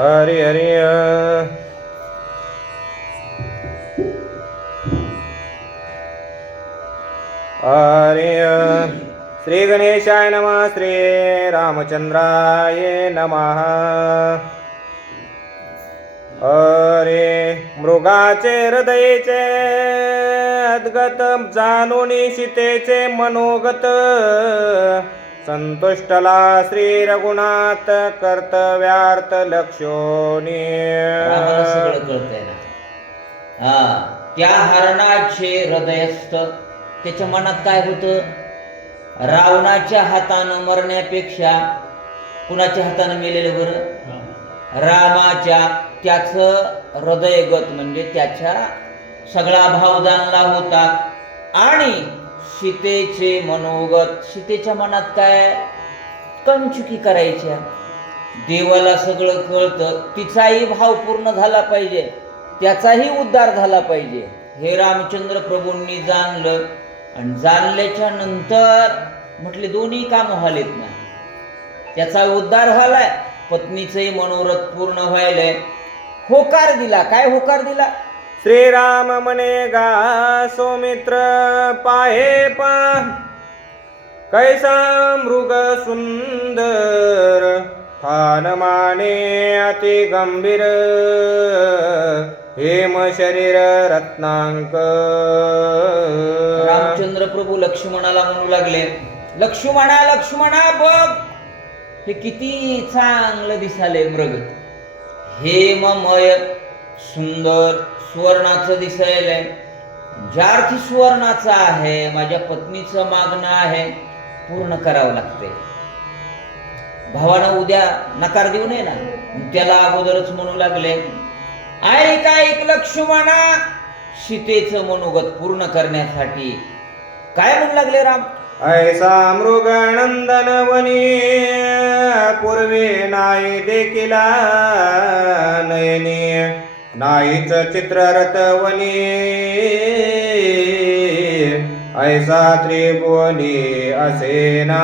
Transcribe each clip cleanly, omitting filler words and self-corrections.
हरि हरि हरि श्री गणेशाय नमः श्री रामचंद्राय नमः हरे मृगाचे हृदयेचे अद्गत जाणून सीतेचे मनोगत संतुष्टला श्री रघुनाथ कर्तव्यार्थ लक्षोनी रामाला सगळं कळतंय ना. त्या हरणाचे हृदयस्थ त्याच्या मनात काय होतं? रावणाच्या हातानं मरण्यापेक्षा कुणाच्या हातानं मेलेलं बरं? रामाच्या. त्याचं हृदयगत म्हणजे त्याच्या सगळा भाव जाणला होता. आणि सीतेचे मनोगत, सीतेच्या मनात काय? कंचुकी करायच्या. देवाला सगळं कळतं, तिचाही भाव पूर्ण झाला पाहिजे, त्याचाही उद्धार झाला पाहिजे. हे रामचंद्र प्रभूंनी जाणलं. आणि जाणल्याच्या नंतर म्हटले दोन्ही काम व्हालेत ना. त्याचा उद्धार व्हालाय, पत्नीचंही मनोरथ पूर्ण व्हायलंय. होकार दिला. काय होकार दिला? श्रीराम म्हणे गा सौमित्र पाहे पा कैसा मृग सुंदर ठान माने अति गंभीर हेम शरीर रत्नांक. रामचंद्र प्रभू लक्ष्मणाला म्हणू लागले, लक्ष्मणा लक्ष्मणा बघ, हे किती चांगलं दिसाले मृग. हेममय सुंदर सुवर्णाचं दिसायलंय. ज्यार्थी सुवर्णाचा आहे, माझ्या पत्नीचं मागणं आहे, पूर्ण करावं लागते. भावानं उद्या नकार देऊ नये ना. त्याला अगोदरच म्हणू लागले, ऐक ऐक लक्ष्मणा, सीतेचं मनोगत पूर्ण करण्यासाठी काय म्हणू लागले राम? ऐसा मृग नंदन वनी पूर्वी नाही देखिला नयनी नाहीच चित्ररथ वनी ऐसा त्रिभुवनी असे ना.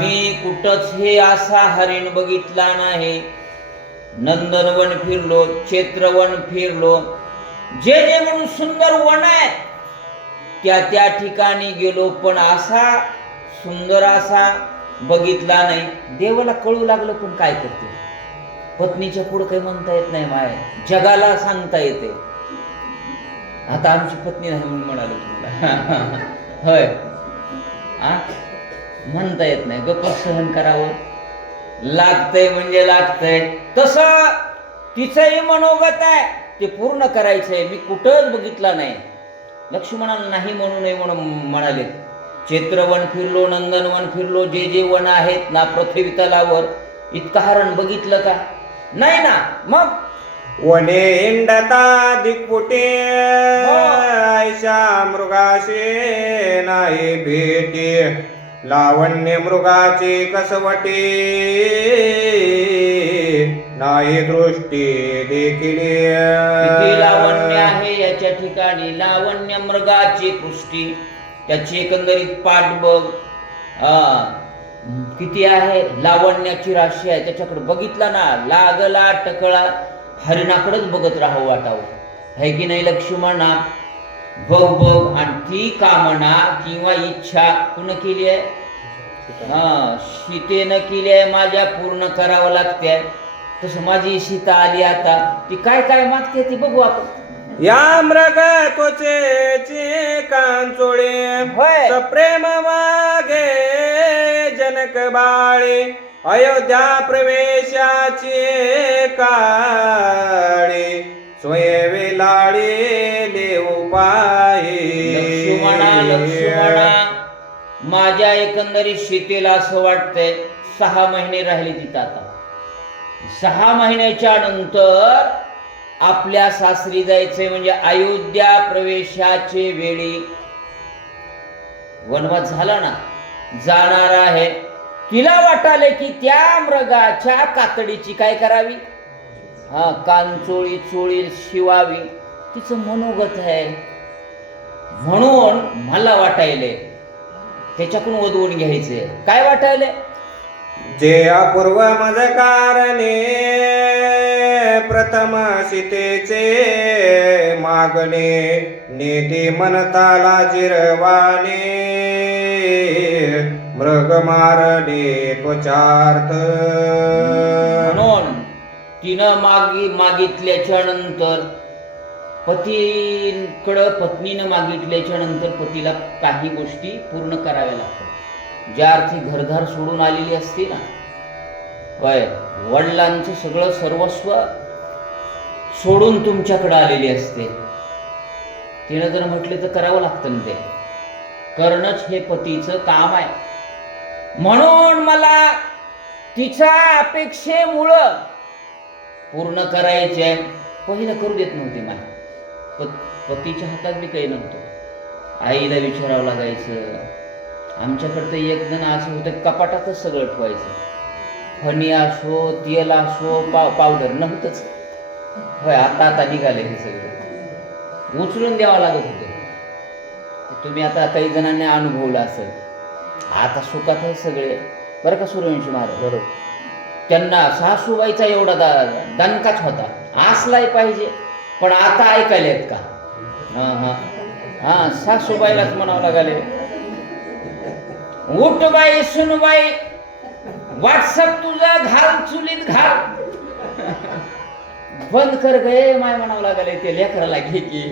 मी कुठंच हे असा हरिण बघितला नाही. नंदनवन फिरलो, क्षेत्रवन फिरलो, जे जे म्हणून सुंदर वन आहे त्या त्या ठिकाणी गेलो, पण असा सुंदर असा बघितला नाही. देवाला कळू लागलं, पण काय करते? पत्नीच्या पुढे काही म्हणता येत नाही. माय जगाला सांगता येते. आता आमची पत्नी नाही म्हणून म्हणाले तुम्हाला. होय, म्हणता येत नाही. गप्प सहन करावं लागतंय म्हणजे लागतंय. तसं तिचंही मनोगत आहे, ते पूर्ण करायचंय. मी कुठंच बघितला नाही. लक्ष्मणाला नाही म्हणू नये म्हणून म्हणाले. क्षेत्रवन फिरलो, नंदनवन फिरलो, जे जे वन आहेत ना पृथ्वी तलावर, इतकं हरण बघितलं का? नाही ना. मग वने हिंडता दिक्पुटे ऐशा मृगाशी नाही भेटी लावण्य मृगाची कसवटी नाही दृष्टी देखील. किती लावण्य आहे याच्या ठिकाणी. लावण्य मृगाची पुष्टी, त्याची एकंदरीत पाठ बघ किती आहे. लावण्याची राशी आहे. त्याच्याकडे बघितला ना, लागला टकळा हरिणाकडेच बघत राहावं वाटावं, है की नाही लक्ष्मणा? बघ बघ. आणि ती कामना किंवा इच्छा कुण केली आहे? सीतेनं केली आहे. माझ्या पूर्ण करावं लागते. तसं माझी सीता आली, आता ती काय काय मागते ती बघू आपण. या मृग त्वचेचे कांचोळे सप्रेम मागे जनक बाळे अयोध्या प्रवेशाची काळे स्वयं लाळे लेऊ पाये. लक्ष्मणा, माझ्या एकंदरीत सीतेला असं वाटतंय 6 महिने राहिले तिथं. आता 6 महिन्याच्या नंतर आपल्या सासरी जायचंय. म्हणजे अयोध्या प्रवेशाचे वेळी वनवास झाला ना, जाणार आहे. तिला वाटाले की त्या मृगाच्या कातडीची काय करावी? कांचोळी चोळी शिवावी. तिचं मनोगत आहे. म्हणून मला वाटायले त्याच्याकडून वधवून घ्यायचंय. काय वाटायले? जे अपूर्व मज कारणे प्रथम सीतेचे मागणे नेती मनताला जिरवाने मृग मारणे त्वचार्थ. म्हणून तिनं मागितल्याच्या नंतर पतीकडं पत्नीनं मागितल्याच्या नंतर पतीला काही गोष्टी पूर्ण कराव्या लागतात. ज्या अर्थी घरदार सोडून आलेली असते ना, काय वडिलांचं सगळं सर्वस्व सोडून तुमच्याकडे आलेली असते, तिनं जर म्हटले तर करावं लागतं ना, ते करणंच हे पतीचं काम आहे. म्हणून मला तिच्या अपेक्षेमुळं पूर्ण करायचे. पहिलं करू देत नव्हते मला, पतीच्या हातात बी काही नव्हतं. आईला विचारावं लागायचं. आमच्याकडं तर एक जण असं होतं, कपाटातच सगळं ठेवायचं. फणी असो, तेल असो, पावडर नव्हतंच. होय, आता निघाले हे सगळं, उचलून द्यावं लागत होतं. तुम्ही आता काही जणांनी अनुभवलं असेल. आता सुखात आहे सगळे, बरं का सूर्यवंशी महाराज. बरोबर. त्यांना सासूबाईचा एवढा दणकाच होता, असलाही पाहिजे. पण आता ऐकायलेत का? हा सासूबाईलाच म्हणावं लागले, उठ बाई सुनबाई, व्हॉट्सअप तुझा घाल चुलीत घाल, बंद कर गे माय म्हणावं लागले. ते लेकराला घे की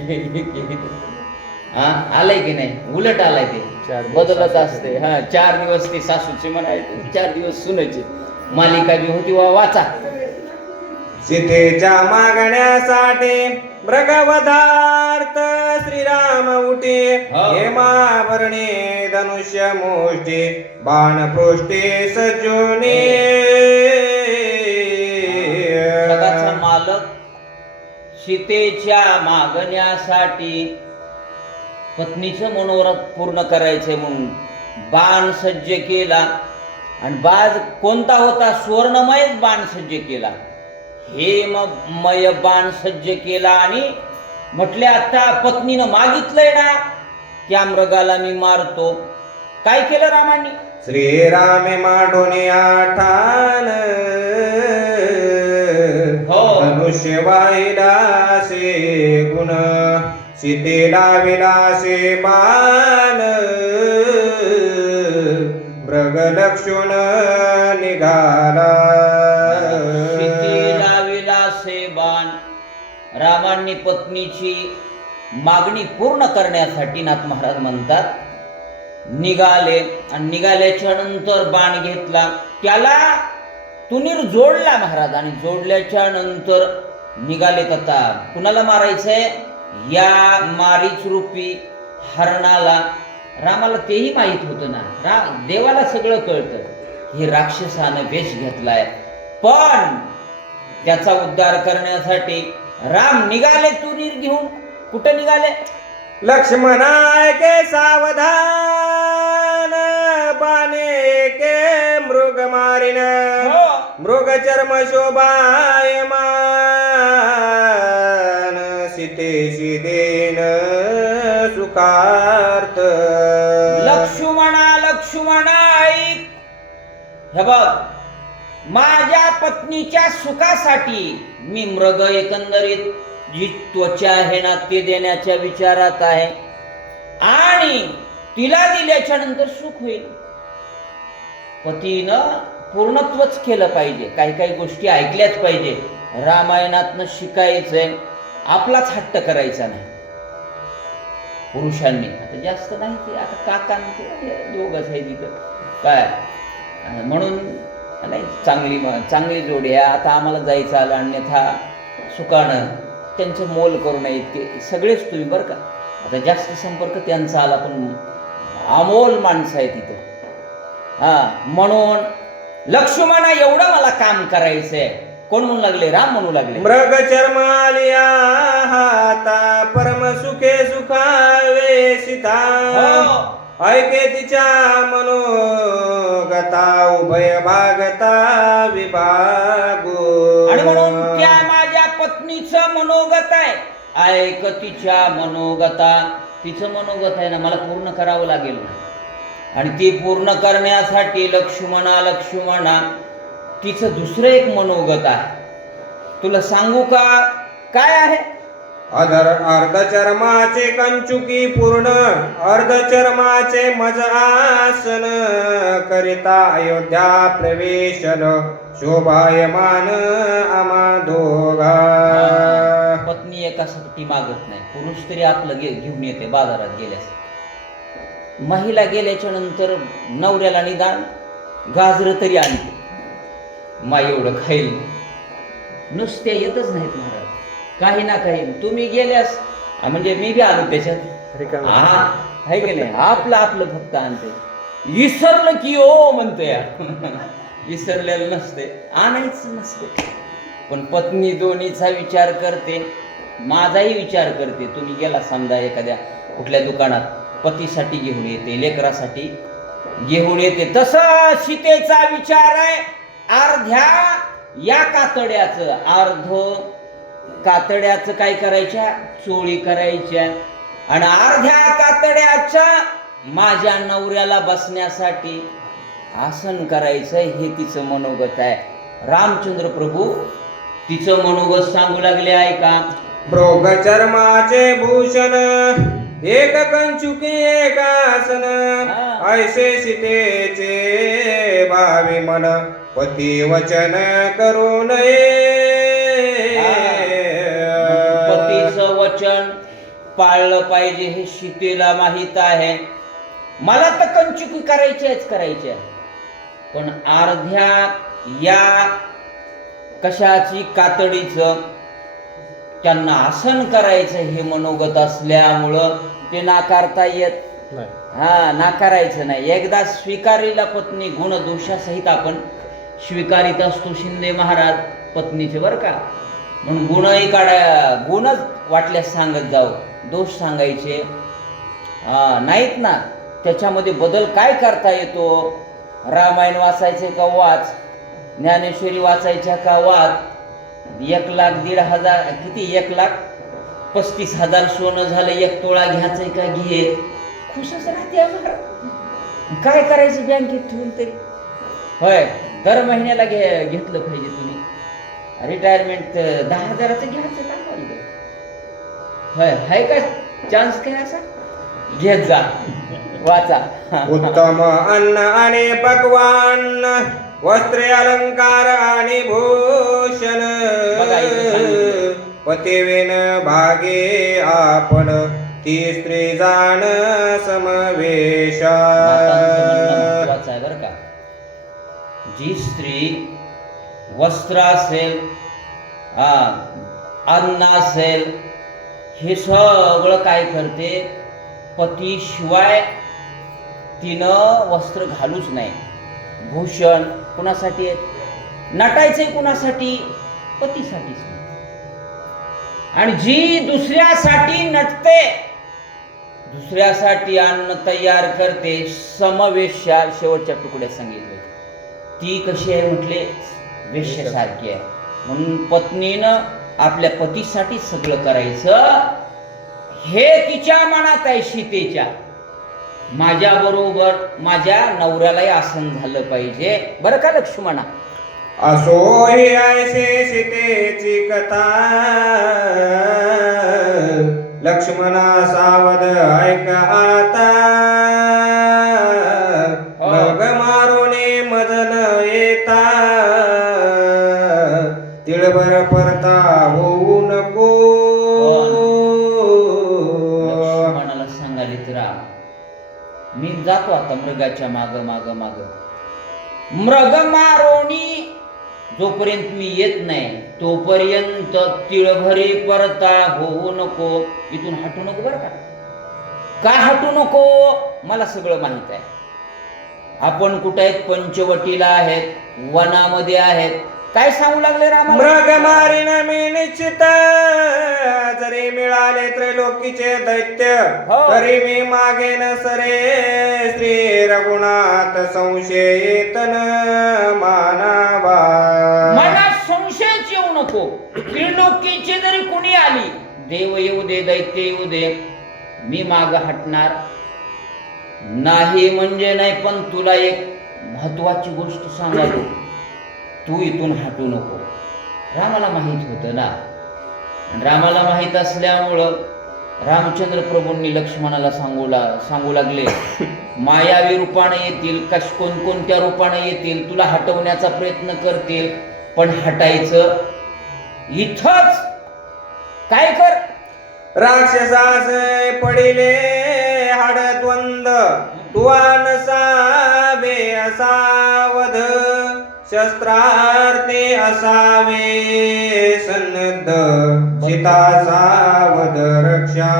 आलंय की नाही, उलट आलाय. ते बदलत असते. 4 दिवस ती सासूची म्हणायची, 4 दिवस सुनायची. मालिका बी होती, वाचा. सीतेच्या मागण्यासाठी मृगवधार्थ श्रीराम उठे, हेमाभरणे धनुष्य मोष्टी बाणपृष्ठे सजूने. जगाचा मालक सीतेच्या मागण्यासाठी पत्नीचं मनोरथ पूर्ण करायचंय म्हणून बाण सज्ज केला. आणि बाज कोणता होता? स्वर्णमय बाण सज्ज केला, हेममय बाण सज्ज केला. आणि म्हटले, आता पत्नीनं मागितलंय ना, त्या मृगाला मी मारतो. काय केलं रामांनी? श्रीरामे माडोने आठान, धनुष्य वाहिलासे गुण, सीतेला विलासे बाण, मृग लक्षण निघाला. सीतेला विलासे बाण. रामांनी पत्नीची मागणी पूर्ण करण्यासाठी, नाथ महाराज म्हणतात, निघाले. आणि निघाल्याच्या नंतर बाण घेतला, त्याला तुनीर जोडला महाराज. आणि जोडल्याच्या नंतर निघालेत. आता कुणाला मारायचंय? या मारीच रूपी हरणाला. रामाला तेही माहित होतं ना, देवाला सगळं कळतं, हे राक्षसानं वेश घेतलाय. पण त्याचा उद्धार करण्यासाठी राम निघाले तुनीर घेऊन. कुठं निघाले? लक्ष्मणाय के सावधान, बाणे के मृग मारिन, मृग चर्म शोभायमान, सीतेशी देन सुखार्थ. लक्ष्मणा ऐक, हे बघ, माझ्या पत्नीच्या सुखासाठी मी मृग एकंदरीत जी त्वचा आहे ना, ते देण्याच्या विचारात आहे. आणि तिला दिल्याच्या नंतर सुख होईल. पतीनं पूर्णत्वच केलं पाहिजे, काही काही गोष्टी ऐकल्याच पाहिजे. रामायणातनं शिकायचंय, आपलाच हट्ट करायचा नाही पुरुषांनी. आता जास्त नाही, ते आता काकांचे दोघच आहे तिथं काय. म्हणून नाही, चांगली जोडी आहे. आता आम्हाला जायचं आलं, अन्यथा सुखानं त्यांचं मोल करू नये इतके सगळेच तुम्ही, बरं का. आता जास्त संपर्क त्यांचा आला, पण अमोल माणसं आहे तिथं. म्हणून लक्ष्मणा, एवढं मला काम करायचंय. कोण म्हणू लागले? राम म्हणू लागले. मृग चर्म आलिया हाता, परम सुखे सुखावे सीता, ऐके तिच्या मनोगता, उभय भागता विभागो. आणि म्हणून त्या माझ्या पत्नीचं मनोगत आहे, ऐक तिच्या मनोगता. तिचं मनोगत आहे ना, मला पूर्ण करावं लागेल ना. आणि ती पूर्ण करण्यासाठी लक्ष्मणा तिचं दुसरं एक मनोगत आहे. तुला सांगू का काय आहे? अर्धचर्माचे कंचुकी पूर्ण अर्धचर्माचे मज आसन करिता अयोध्या प्रवेशन शोभायमान आम्हा दोघा. पत्नी एकासाठी मागत नाही, पुरुष तरी आपलं घेऊन येते बाजारात गेल्यास. महिला गेल्याच्या नंतर नवऱ्याला निदान गाजरं तरी आणते, मा एवढं खाईल. नुसते येतच नाहीत महाराज, काही ना काही. तुम्ही गेल्यास म्हणजे मी बी आलो त्याच्यात, हा आहे की नाही, आपलं आपलं फक्त आणते. विसरलं की ओ म्हणते या विसरलेलं नसते, आणायचं नसते. पण पत्नी दोन्हीचा विचार करते, माझाही विचार करते. तुम्ही गेला समजा एखाद्या कुठल्या दुकानात, पतीसाठी घेऊन येते, लेकरासाठी घेऊन येते. तसं सीतेचा विचार आहे. अर्ध्या या कातड्याचं, अर्ध कातड्याचं काय करायच्या, चोळी करायच्या, आणि अर्ध्या कातड्याच्या माझ्या नवऱ्याला बसण्यासाठी आसन करायचं, हे तिचं मनोगत आहे. रामचंद्र प्रभू तिचं मनोगत सांगू लागले आहे का? मृग चर्माचे भूषण एक कंचुकी एक आसन ऐसे सीतेचे भावी मन पती वचन करू नये. पतीचं वचन पाळलं पाहिजे हे सीतेला माहित आहे. मला तर कंचुकी करायची, पण अर्ध्या या कशाची कातडीचं त्यांना आसन करायचं हे मनोगत असल्यामुळं ते नाकारता येत नाही. नाकारायचं नाही. एकदा स्वीकारीला पत्नी गुण दोषासहित आपण स्वीकारित असतो. शिंदे महाराज पत्नीचे बरं का, म्हणून गुणही गुणच वाटल्यास सांगत जाऊ, दोष सांगायचे नाहीत ना. त्याच्यामध्ये बदल काय करता येतो? रामायण वाचायचे का वाच, ज्ञानेश्वरी वाचायच्या का वाच. 1,00,000 किती 1,35,000 सोनं झालं, 1 तोळा घ्यायचंय का घे, खुशच राहते. काय करायचं बँकेत ठेवून तरी? होय, दर महिन्याला घेतलं पाहिजे तुम्ही. रिटायरमेंट 10,000चं घ्यायचं का? होय, हाय का चान्स काय असा? घेत जा, वाचा. उत्तम अन्न आणि पक्वान, वस्त्रे अलंकार आणि भूषण, पतिवेन भागे आपण ती स्त्री जाण समवेशा. बर का, जी स्त्री वस्त्र असेल, अन्न असेल, हे सगळं काय करते, पतीशिवाय तिनं वस्त्र घालूच नाही. भूषण कुणासाठी? नटायचंय कुणासाठी? पतीसाठीच. आणि जी दुसऱ्यासाठी नटते, दुसऱ्यासाठी अन्न तयार करते, समवेश्या शेवटच्या तुकड्यात सांगितले, ती कशी आहे म्हटले? वेश्यासारखी आहे. म्हणून पत्नीनं आपल्या पतीसाठी सगळं करायचं हे तिच्या मनात आहे. सीतेच्या, माझ्या बरोबर माझ्या नवऱ्यालाही आसन झालं पाहिजे बरं का लक्ष्मणा. असो ही ऐसे सीतेची कथा, लक्ष्मणा सावध ऐक आता. मग मारोने मजन येता, तिळभर परता होऊ नको. लक्ष्मणाला सांगाले तर मी जातो आता मृगाच्या माग माग माग. मृग मारोणी जोपर्यंत मी येत नाही तोपर्यंत तिळभरी परता होऊ नको. इथून हटू नको बरं का. काय हटू नको? मला सगळं माहित आहे. आपण कुठे आहेत? पंचवटीला आहेत, वनामध्ये आहेत. काय सांगू लागले राम? मृग मारीन मी निश्चित, जरी मिळाले त्रैलोकीचे दैत्य, तरी मी मागेन सरे. श्री रघुनाथ संशयेतन मानावा. मला संशयच येऊ नको. त्रिलोकीचे जरी कुणी आली, देव येऊ दे दैत्य येऊ दे, मी माग हटणार नाही म्हणजे नाही, पण तुला एक महत्वाची गोष्ट सांगालो, तू इथून हटू नको. रामाला माहीत होतं ना, आणि रामाला माहीत असल्यामुळं रामचंद्र प्रभूंनी लक्ष्मणाला सांगू लागले, मायावी रूपाने येतील, कोणकोणत्या रूपाने येतील, तुला हटवण्याचा प्रयत्न करतील, पण हटायचं इथंच. काय कर, राक्षसास पडिले हाडद्वंद, तुवा नसावे असावध, शस्त्रार्थे असावे सन्नद्ध, सीता सावध रक्षावे.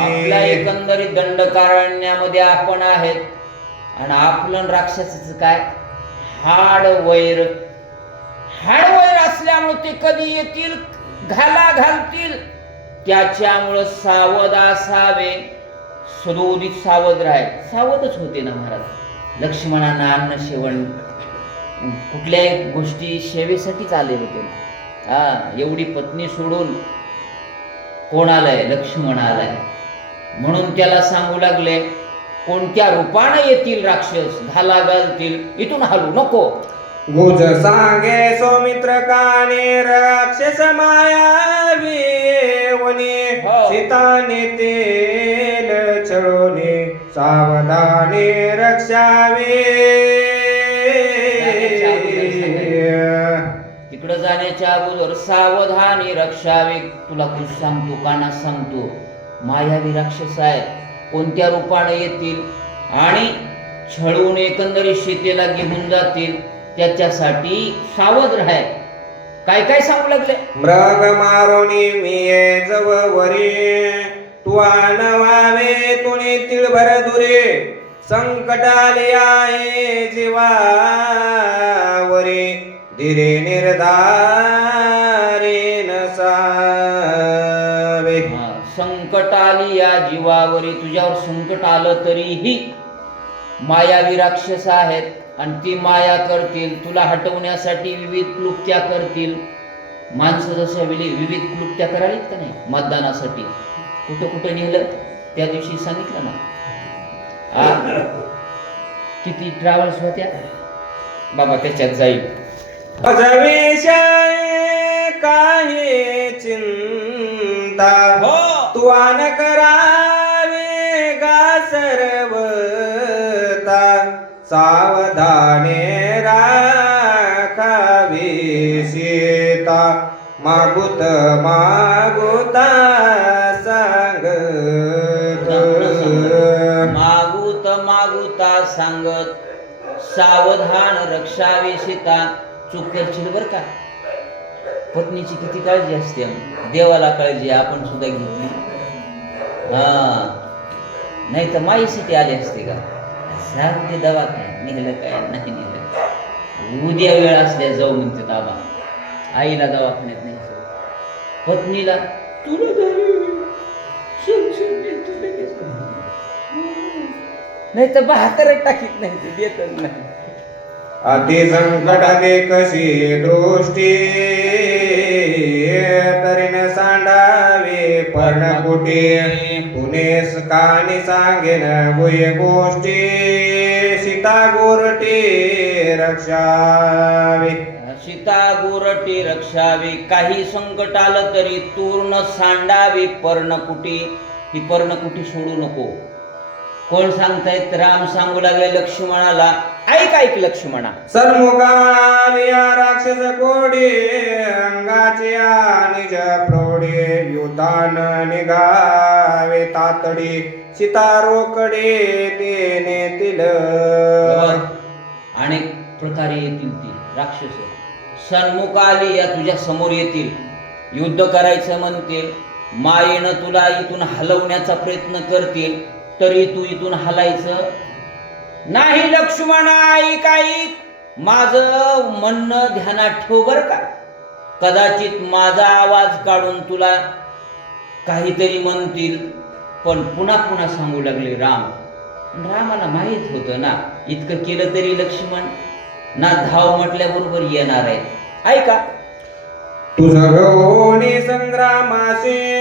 आपल्या एकंदरीत दंडकारण्यामध्ये आपण आहेत, आणि आपलं राक्षसाचं काय, हाड वैर असल्यामुळे ते कधी येतील, घालतील, त्याच्यामुळं सावध असावे. सदोदित सावध राहाय. सावधच होते ना महाराज. लक्ष्मणांना अन्न सेवन कुठल्याही गोष्टी सेवेसाठीच आले होते ना. एवढी पत्नी सोडून कोण आलाय, लक्ष्मण आलाय. म्हणून त्याला सांगू लागले, कोणत्या रूपाने येतील राक्षस, घालतील, इथून हलू नको. गुज सांगे सौमित्र काने, राक्षस मायावी वने, सीता नेतेल छळोने, सावधाने रक्षावे. तिकडं जाण्याच्या अगोदर सावधानी रक्षावे. तुला कुछ सांगतो, काना सांगतो, मायावी राक्षस आहे, कोणत्या रूपाने येतील आणि छळून एकंदरीत सीतेला घेऊन जातील, त्याच्यासाठी सावध राहाय. काय काय सांगू लागले, मृग मारोनी मी जववरी, तुआ नवावे तुने तिळभर दुरे, संकट आले आहे जीवावरी, धीरे निर्धारे नसावे. संकट आली या जीवावरी, तुझ्यावर संकट आलं तरीही मायावी राक्षस आहेत, आणि ती माया करतील, तुला हटवण्यासाठी विविध क्लुप्त्या करतील. माणसं जशा विविध क्लुप्त्या करालीत का नाही, मतदानासाठी कुठं कुठं नेलं, त्या दिवशी सांगितलं ना. किती ट्रॅव्हल्स होत्या बाबा, त्याच्यात जाईल. विषय काही चिंता, तुआ न करावे गा सर्वता, सावधाने राखावी सीता, मागुता सांगत, सावधान रक्षावी सीता. चूक करशील बर का. पत्नीची किती काळजी असते, देवाला काळजी आपण सुद्धा घेतली. नाही तर माईसाठी आली असते का, सांगते दवाखान्यात निघलं काय नाही निघलं, उद्या वेळ असल्या जाऊ म्हणते बाबा. आईला दवाखान्यात नाही, पत्नीला तुला नाही तर 72 टाकीत नाही, ते देतच नाही. अति संकट दे कशी दृष्टी, तरीन सांडावे पर्णकुटी, पुनेस कानी सांगेन होय गोष्टी, सीता गोरटी रक्षावे. सीता गोरटी रक्षावी. काही संकट आलं तरी तूर्ण सांडावी पर्णकुटी. ही पर्णकुटी सोडू नको. कोण सांगतायत, राम सांगू लागले लक्ष्मणाला, ऐक लक्ष्मणा. सन्मुखालिया राक्षस कोडी, अंगाचे निज प्रौढे, युतान निघावे तातडी, सीता रोकडे तेने तिल. अनेक प्रकारे येतील ती राक्षस. सन्मुखाली या तुझ्या समोर येतील, युद्ध करायचं म्हणतील, मायेनं तुला इथून हलवण्याचा प्रयत्न करतील, तरी तू इथून हलायचं नाही. लक्ष्मणा ऐक, माझं म्हणणं ध्यानात ठेव बर का. कदाचित माझा आवाज काढून तुला काहीतरी म्हणतील, पण पुन्हा पुन्हा सांगू लागले राम. रामाला माहित होतं ना, इतकं केलं तरी लक्ष्मण ना धाव म्हटल्याबरोबर येणार आहे. ऐका, तुझ गवोनी संग्रामाशी